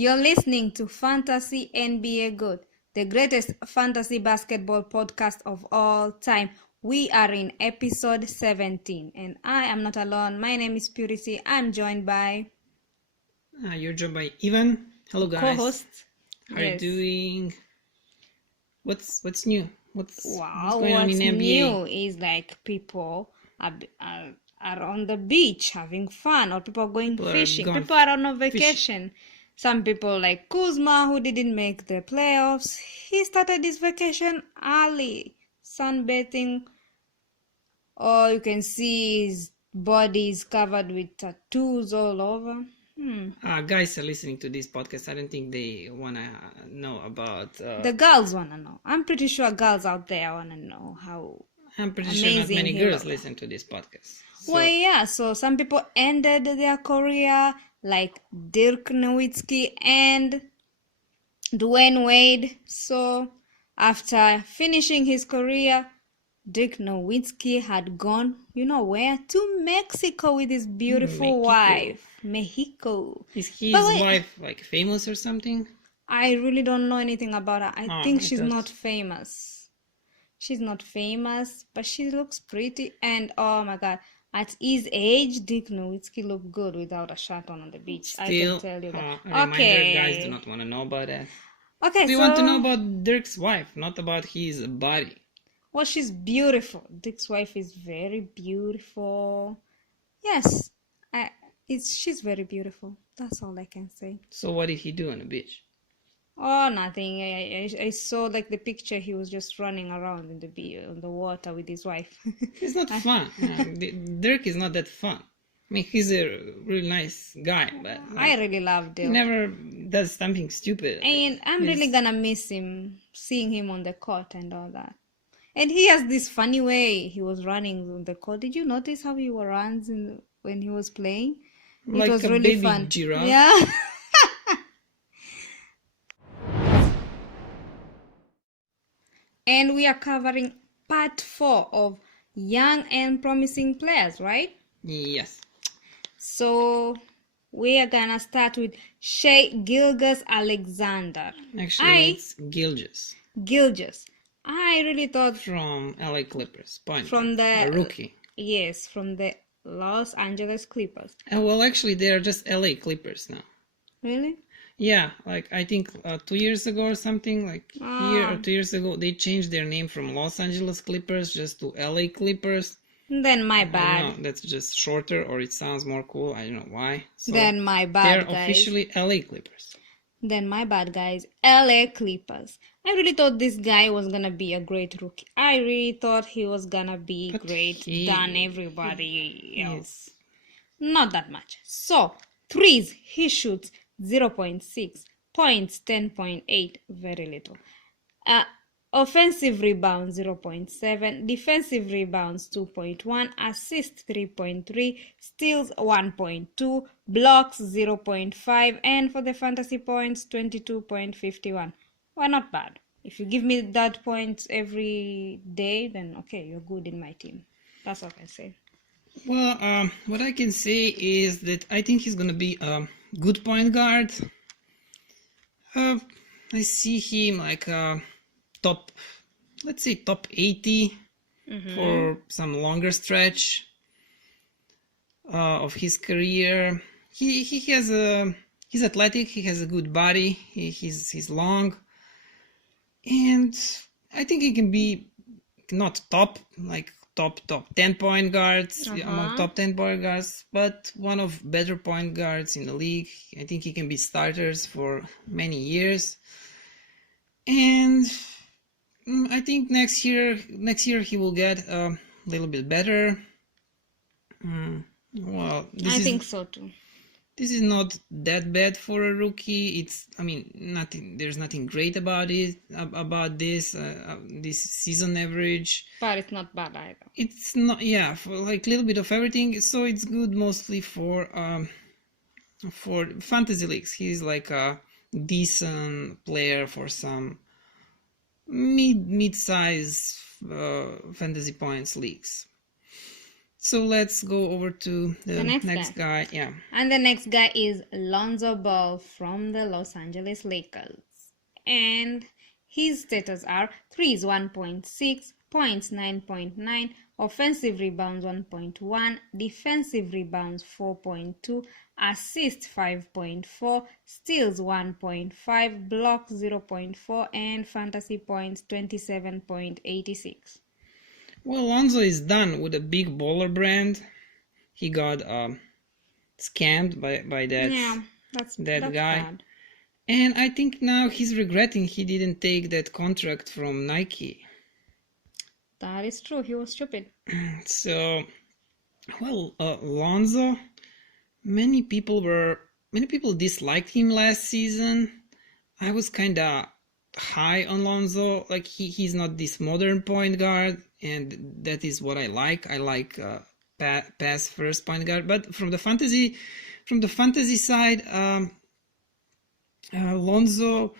You're listening to Fantasy NBA Good, the greatest fantasy basketball podcast of all time. We are in episode 17, and I am not alone. My name is Purity. I'm joined by You're joined by Ivan. Hello, guys. co-host. How are you doing? What's new? What's going on What's in NBA? new is like people are on the beach having fun, or people are going fishing. People are on a vacation. Some people like Kuzma, who didn't make the playoffs, he started his vacation early, sunbathing. Or you can see his body is covered with tattoos all over. Guys are listening to this podcast. I don't think they want to know about... The girls want to know. I'm pretty sure girls out there want to know how I'm pretty sure not many girls listen to this podcast. So. Well, yeah, so some people ended their career, like Dirk Nowitzki and Dwayne Wade. So after finishing his career, Dirk Nowitzki had gone, you know where? To Mexico with his beautiful wife. Mexico. Is his wife like famous or something? I really don't know anything about her. I think she's not famous. She's not famous, but she looks pretty. And oh my god, at his age, Dirk Nowitzki looked good without a shirt on the beach. Still, I can tell you that. Reminder, guys do not want to know about that. Okay, we want to know about Dirk's wife, not about his body. Well, she's beautiful. Dirk's wife is very beautiful. Yes, she's very beautiful. That's all I can say. So what did he do on the beach? Oh, nothing. I saw like the picture. He was just running around in the water with his wife. It's not fun. Dirk is not that fun. I mean, he's a really nice guy, but I really love Dirk. He never does something stupid. And I'm really gonna miss him, seeing him on the court and all that. And he has this funny way he was running on the court. Did you notice how he runs when he was playing? Like it was a really baby fun. Giraffe. Yeah. And we are covering part 4 of young and promising players, right? Yes. So we are gonna start with Shai Gilgeous-Alexander. Actually, it's Gilgeous. Gilgeous. I really thought from LA Clippers. From the rookie. Yes, from the Los Angeles Clippers. Well, actually, they are just LA Clippers now. Really? Yeah, like I think 2 years ago or something, like a year or 2 years ago, they changed their name from Los Angeles Clippers just to LA Clippers. Then my bad. No, that's just shorter, or it sounds more cool. I don't know why. So then my bad, they're officially LA Clippers. Then my bad, guys. LA Clippers. I really thought this guy was gonna be a great rookie. I really thought he was gonna be great than everybody else. Not that much. So, threes, he shoots 0.6, points 10.8, very little. Offensive rebounds 0.7, defensive rebounds 2.1, assists 3.3, steals 1.2, blocks 0.5, and for the fantasy points 22.51. Well, not bad. If you give me that points every day, then okay, you're good in my team. That's all I can say. Well, what I can say is that I think he's gonna be a good point guard. I see him like top 80 for some longer stretch of his career. He has he's athletic. He has a good body. He's long, and I think he can be not top 10 point guards among top 10 point guards, but one of better point guards in the league. I think he can be starters for many years, and I think next year he will get a little bit better. Well, I think so too. This is not that bad for a rookie. There's nothing great about it, about this season average. But it's not bad either. It's not, yeah, for like a little bit of everything. So it's good mostly for fantasy leagues. He's like a decent player for some mid-size fantasy points leagues. So let's go over to the next guy. Yeah. And the next guy is Lonzo Ball from the Los Angeles Lakers. And his status are threes 1.6, points 9.9, offensive rebounds 1.1, defensive rebounds 4.2, assists 5.4, steals 1.5, blocks 0.4, and fantasy points 27.86. Well, Lonzo is done with a big baller brand. He got scammed by that guy. Bad. And I think now he's regretting he didn't take that contract from Nike. That is true. He was stupid. So, well, Lonzo, many people disliked him last season. I was kind of high on Lonzo. Like he's not this modern point guard, and that is what I like. I like pass first point guard. But from the fantasy side, Lonzo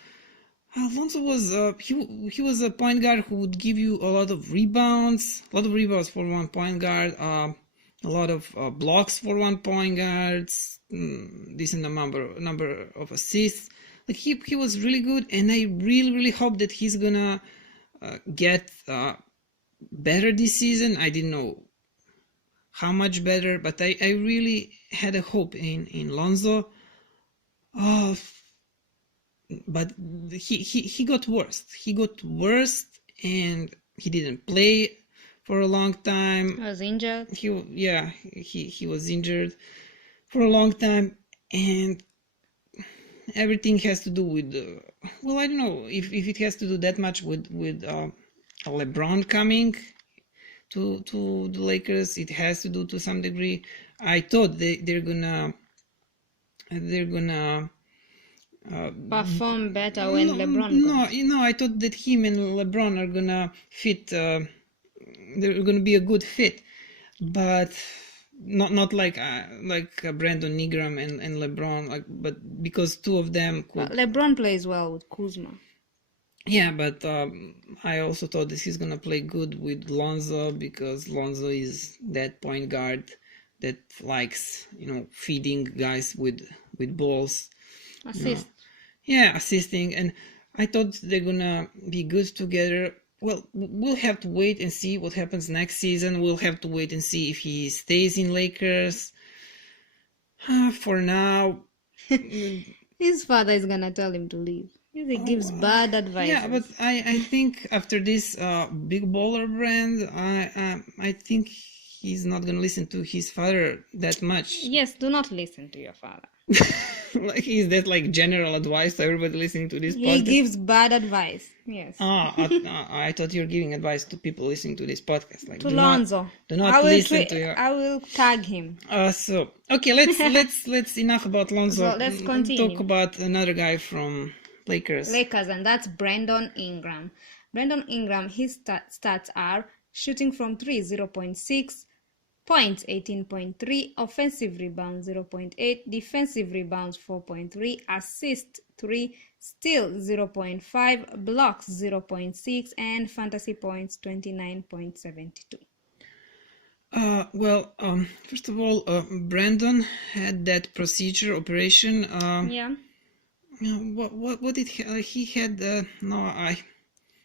was he was a point guard who would give you a lot of rebounds for one point guard, a lot of blocks for one point guard, decent number of assists. Like he was really good, and I really hope that he's gonna get better this season. I didn't know how much better, but I really had a hope in Lonzo. But he got worse. He got worse, and he didn't play for a long time. He was injured. He was injured for a long time, and everything has to do with well, I don't know if it has to do that much with LeBron coming to the Lakers. It has to do to some degree. I thought they're gonna perform better when LeBron goes. No, I thought that him and LeBron are gonna fit. They're gonna be a good fit, but not like Brandon Ingram and LeBron. But because two of them could. LeBron plays well with Kuzma. Yeah, but I also thought that he's gonna play good with Lonzo, because Lonzo is that point guard that likes feeding guys with balls. Assist. Yeah, assisting, and I thought they're gonna be good together. Well, we'll have to wait and see what happens next season. We'll have to wait and see if he stays in Lakers. For now, his father is gonna tell him to leave. He gives bad advice. Yeah, but I think after this big baller brand, I think he's not gonna listen to his father that much. Yes, do not listen to your father. Like, is that like general advice to everybody listening to this podcast? He gives bad advice. Yes. I thought you were giving advice to people listening to this podcast. Like, to Lonzo. Do not listen to your... I will tag him. So okay, let's enough about Lonzo. So let's continue. Talk about another guy from Lakers, and that's Brandon Ingram. Brandon Ingram, his stats are shooting from 3 0.6, points 18.3, offensive rebounds 0.8, defensive rebounds 4.3, assist 3, steal 0.5, blocks 0.6, and fantasy points 29.72. First of all, Brandon had that operation. Yeah. What did he had?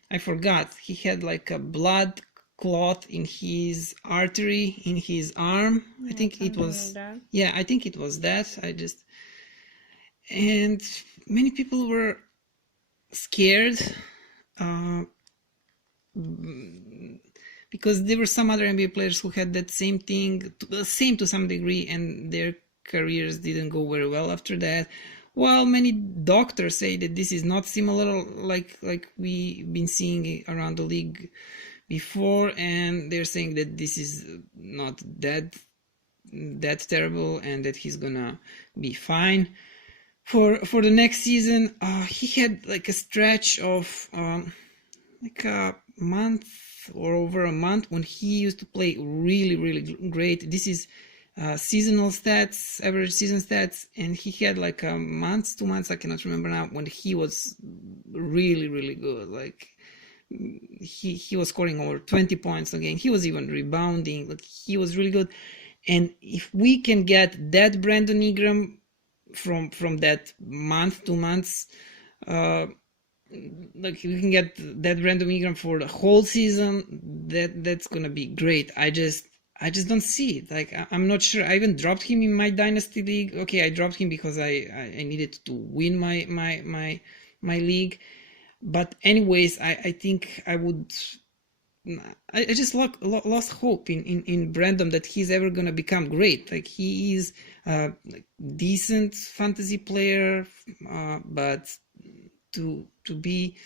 I forgot. He had like a blood clot in his artery in his arm. I think it was. Like yeah, I think it was that. And many people were scared because there were some other NBA players who had that same thing, same to some degree, and their careers didn't go very well after that. While many doctors say that this is not similar, like we've been seeing around the league before, and they're saying that this is not that terrible and that he's gonna be fine for the next season. He had like a stretch of like a month or over a month when he used to play really great. This is seasonal stats, average season stats, and he had like a month, 2 months, I cannot remember now, when he was really good. Like he was scoring over 20 points a game. He was even rebounding. Like, he was really good. And if we can get that Brandon Ingram from that month, 2 months, like we can get that Brandon Ingram for the whole season, that's gonna be great. I just don't see it. Like, I'm not sure. I even dropped him in my dynasty league. Okay, I dropped him because I needed to win my league. But anyways, I think I would. I just lost hope in Brandon that he's ever gonna become great. Like, he is a decent fantasy player, but to be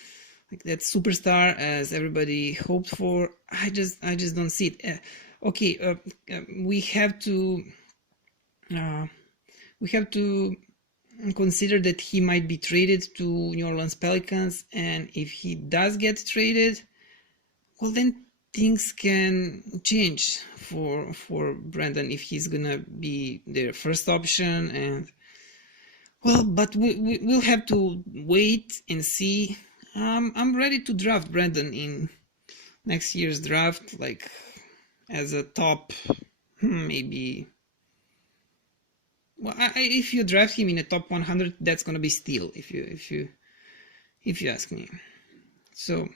like that superstar as everybody hoped for, I just don't see it. Okay, we have to consider that he might be traded to New Orleans Pelicans, and if he does get traded, well, then things can change for Brandon if he's gonna be their first option. And well, but we'll have to wait and see. I'm ready to draft Brandon in next year's draft, like as a top, maybe. Well, if you draft him in a top 100, that's gonna be steal. If you ask me. So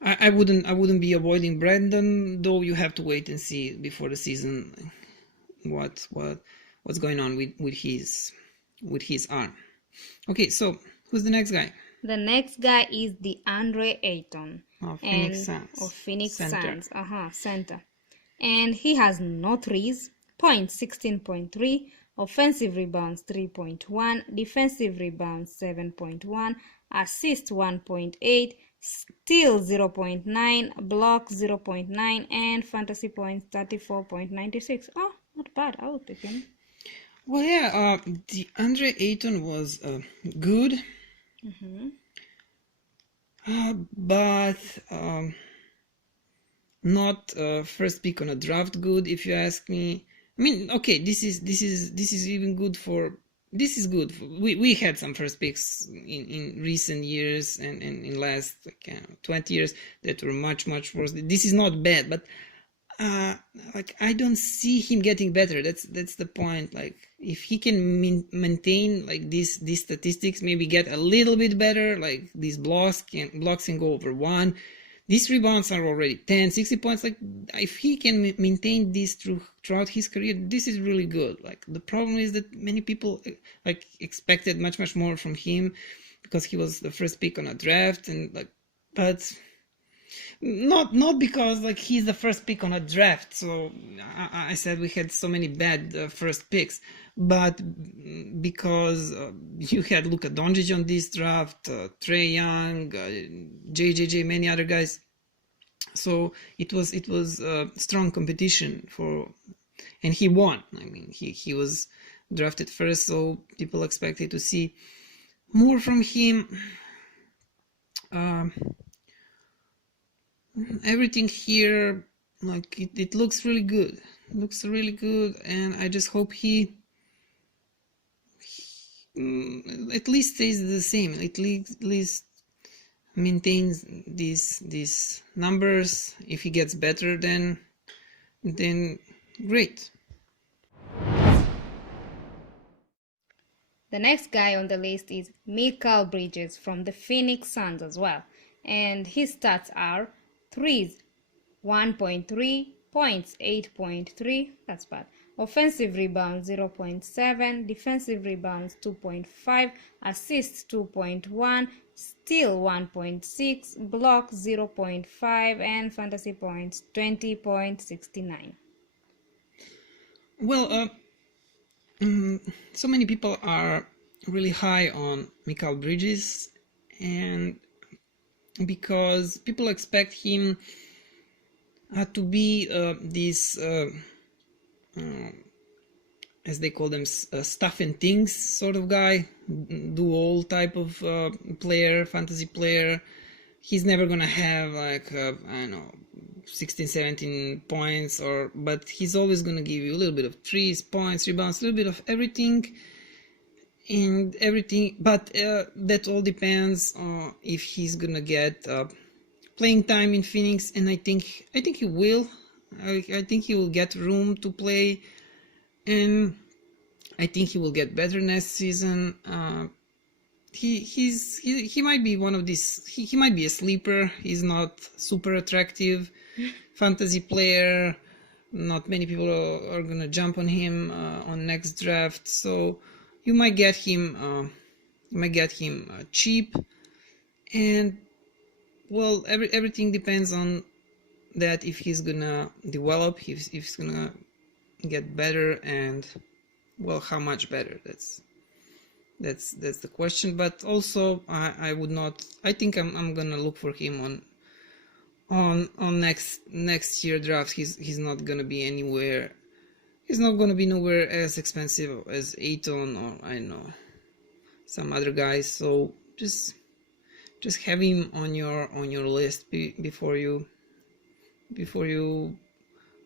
I wouldn't be avoiding Brandon, though. You have to wait and see before the season what's going on with his arm. Okay, so who's the next guy? The next guy is DeAndre Ayton of Phoenix Suns. Center. And he has no threes, points 16.3, offensive rebounds 3.1, defensive rebounds 7.1, assists 1.8, steal 0.9, block 0.9, and fantasy points 34.96. Oh, not bad. I would pick him. Well, yeah, DeAndre Ayton was good, but not first pick on a draft good, if you ask me. I mean, okay, this is even good for. This is good. We had some first picks in recent years and in last 20 years that were much worse. This is not bad, but like, I don't see him getting better. That's the point. Like, if he can maintain like these statistics, maybe get a little bit better, like these blocks can go over 1. These rebounds are already 10, 60 points. Like, if he can maintain this throughout his career, this is really good. Like, the problem is that many people like expected much more from him because he was the first pick on a draft, and like, but not because like he's the first pick on a draft. So I said we had so many bad first picks, but because you had Luka Doncic on this draft, Trae Young, JJJ, many other guys. So it was strong competition for, and he won. I mean, he was drafted first, so people expected to see more from him. Everything here, like, it looks really good. It looks really good, and I just hope he at least stays the same. At least maintains these numbers. If he gets better, then great. The next guy on the list is Mikal Bridges from the Phoenix Suns as well, and his stats are threes 1.3, points 8.3, that's bad, offensive rebounds 0.7, defensive rebounds 2.5, assists 2.1, steal 1.6, block 0.5, and fantasy points 20.69. Well, so many people are really high on Mikal Bridges, and because people expect him to be this, as they call them, stuff and things sort of guy, do all type of player, fantasy player. He's never gonna have like I don't know, 16, 17 points, but he's always gonna give you a little bit of threes, points, rebounds, a little bit of everything. and everything, but that all depends on if he's gonna get playing time in Phoenix, and I think he will. I think he will get room to play, and I think he will get better next season. He might be one of these. He might be a sleeper. He's not super attractive fantasy player. Not many people are gonna jump on him on next draft, so you might get him. Cheap, and well, everything depends on that, if he's gonna develop, if he's gonna get better, and well, how much better. That's the question. But also, I would not. I think I'm gonna look for him on next year draft. He's not gonna be anywhere. He's not gonna be nowhere as expensive as Ayton, or I don't know, some other guys. So just have him on your list before you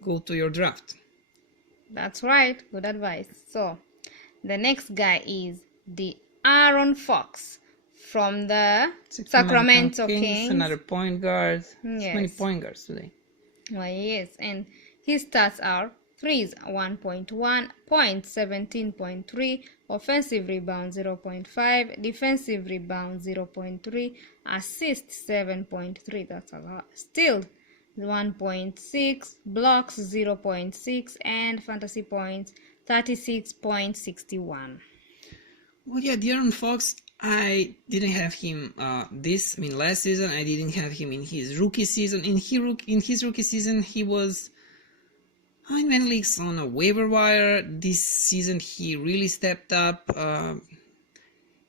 go to your draft. That's right. Good advice. So the next guy is the Aaron Fox from the Sacramento Kings. Another point guard. Yes. So many point guards today. Well, yes, and his stats are: threes 1.1, points 17.3, offensive rebound 0.5, defensive rebound 0.3, assists 7.3. That's a lot. Steals 1.6, blocks 0.6, and fantasy points 36.61. Well, yeah, De'Aaron Fox, I didn't have him last season. I didn't have him in his rookie season. In his rookie season, he was in many leagues on a waiver wire. This season, he really stepped up.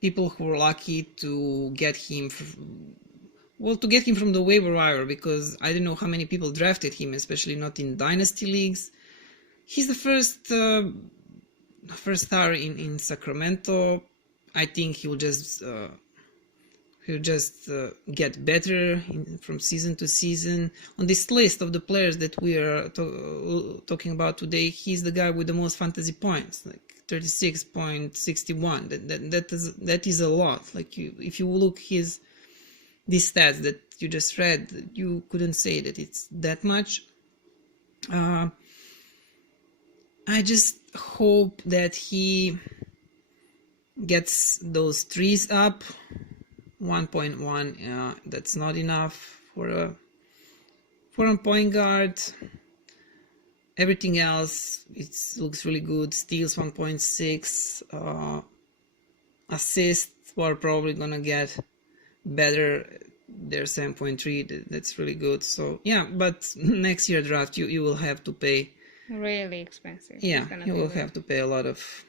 People who were lucky to get him from the waiver wire, because I don't know how many people drafted him, especially not in dynasty leagues. He's the first star in Sacramento. I think he'll just get better from season to season. On this list of the players that we are talking about today, he's the guy with the most fantasy points, like 36.61. That is a lot. Like if you look these stats that you just read, you couldn't say that it's that much. I just hope that he gets those threes up. 1.1, that's not enough for a point guard. Everything else, it looks really good. Steals 1.6, assists are probably gonna get better. They're 7.3. That's really good. So yeah, but next year draft, you will have to pay. Really expensive. Yeah, you will have to pay a lot of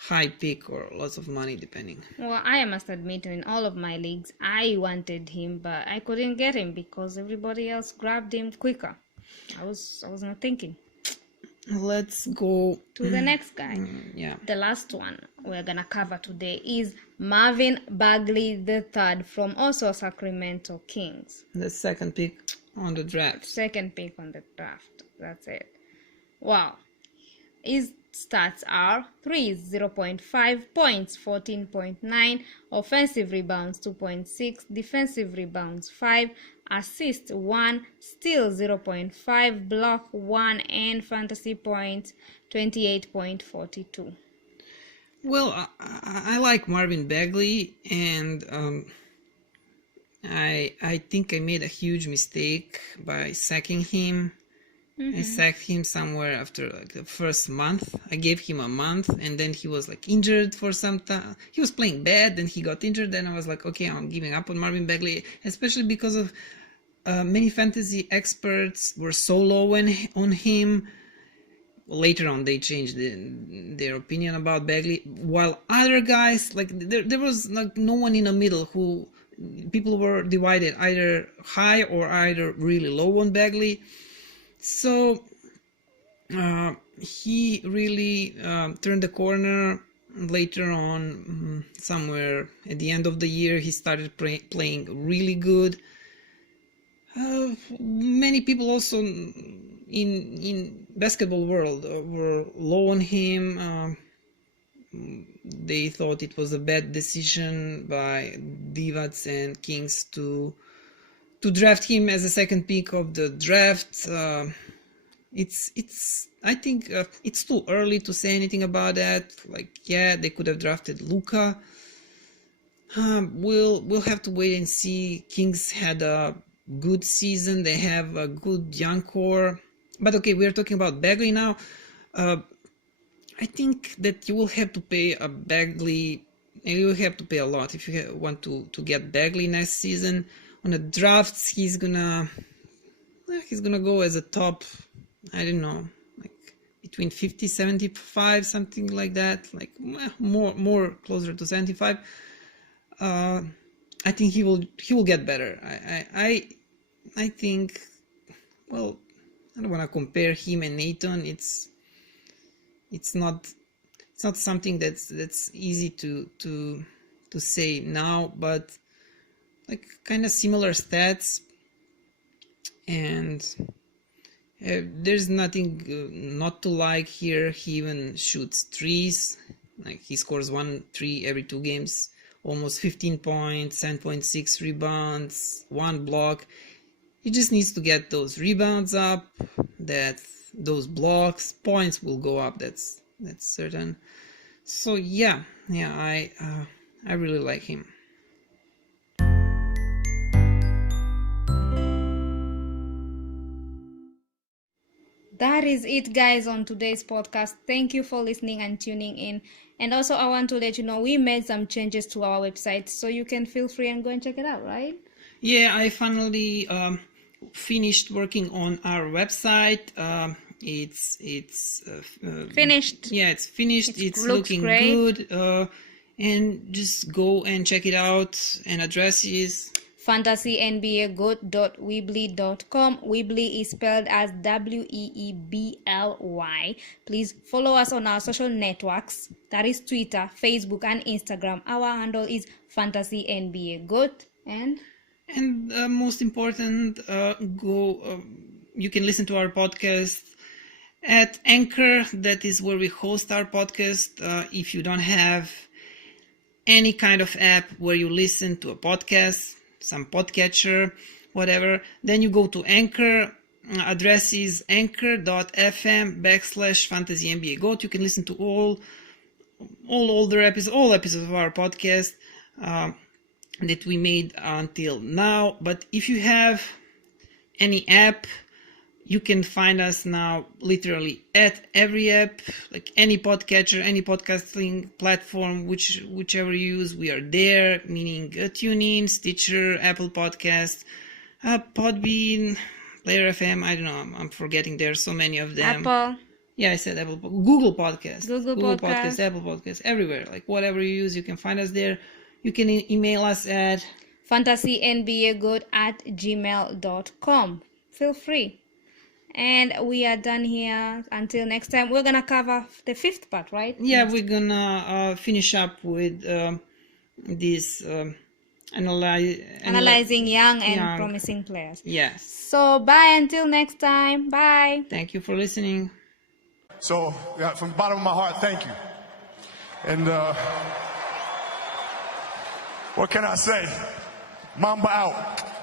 high pick or lots of money depending. Well, I must admit, in all of my leagues, I wanted him, but I couldn't get him because everybody else grabbed him quicker. I was not thinking. Let's go to the next guy. Yeah. The last one we're gonna cover today is Marvin Bagley III from also Sacramento Kings. The second pick on the draft. Second pick on the draft. That's it. Wow. His stats are: threes 0.5, points 14.9, offensive rebounds 2.6, defensive rebounds 5, assists 1, steals 0.5, block 1, and fantasy points 28.42. Well, I like Marvin Bagley, and I think I made a huge mistake by sacking him. I sacked him somewhere after like the first month. I gave him a month, and then he was like injured for some time. He was playing bad, then he got injured. Then I was like, okay, I'm giving up on Marvin Bagley, especially because of many fantasy experts were so low on him. Later on, they changed their opinion about Bagley, while other guys, like there was like no one in the middle. Who people were divided either high or either really low on Bagley. So he really turned the corner later on. Somewhere at the end of the year, he started playing really good. Many people also in basketball world were low on him. they thought it was a bad decision by Divac and Kings to draft him as a second pick of the draft. It's I think it's too early to say anything about that. Like, yeah, they could have drafted Luka. We'll have to wait and see. Kings had a good season. They have a good young core. But okay, we're talking about Bagley now. I think that you will have to pay a Bagley. You will have to pay a lot if you want to get Bagley next season. On the drafts, he's gonna go as a top, I don't know, like between 50, 75, something like that, like more closer to 75. I think he will get better. I think, well, I don't want to compare him and Nathan. It's not something that's easy to say now, but like kind of similar stats, and there's nothing not to like here. He even shoots threes. Like, he scores 1 3 every 2 games, almost 15 points, 7.6 rebounds, 1 block. He just needs to get those rebounds up, that those blocks, points will go up. That's certain. So yeah, I really like him. That is it, guys, on today's podcast. Thank you for listening and tuning in. And also, I want to let you know we made some changes to our website, so you can feel free and go and check it out, right? Yeah, I finally finished working on our website. It's finished. Yeah, it's finished. It's looking great. Good. And just go and check it out. And address is fantasynbagoat.weebly.com. Weebly is spelled as WEEBLY. Please follow us on our social networks. That is Twitter, Facebook, and Instagram. Our handle is fantasynbagoat. And most important, you can listen to our podcast at Anchor. That is where we host our podcast. If you don't have any kind of app where you listen to a podcast, some podcatcher, whatever, then you go to Anchor. Address is anchor.fm/fantasynbagoat. You can listen to all episodes of our podcast that we made until now. But if you have any app, you can find us now literally at every app, like any podcatcher, any podcasting platform, whichever you use, we are there, meaning TuneIn, Stitcher, Apple Podcast, Podbean, Player FM, I don't know, I'm forgetting, there are so many of them. Apple. Yeah, I said Apple. Google Podcast. Google Podcast, Apple Podcast, everywhere. Like, whatever you use, you can find us there. You can email us at fantasynbagoat@gmail.com. Feel free. And we are done here. Until next time, we're gonna cover the 5th part, right? Yeah, we're gonna finish up with this analyzing young and promising players. Yes. So bye until next time. Bye. Thank you for listening. So from the bottom of my heart, thank you. And what can I say? Mamba out.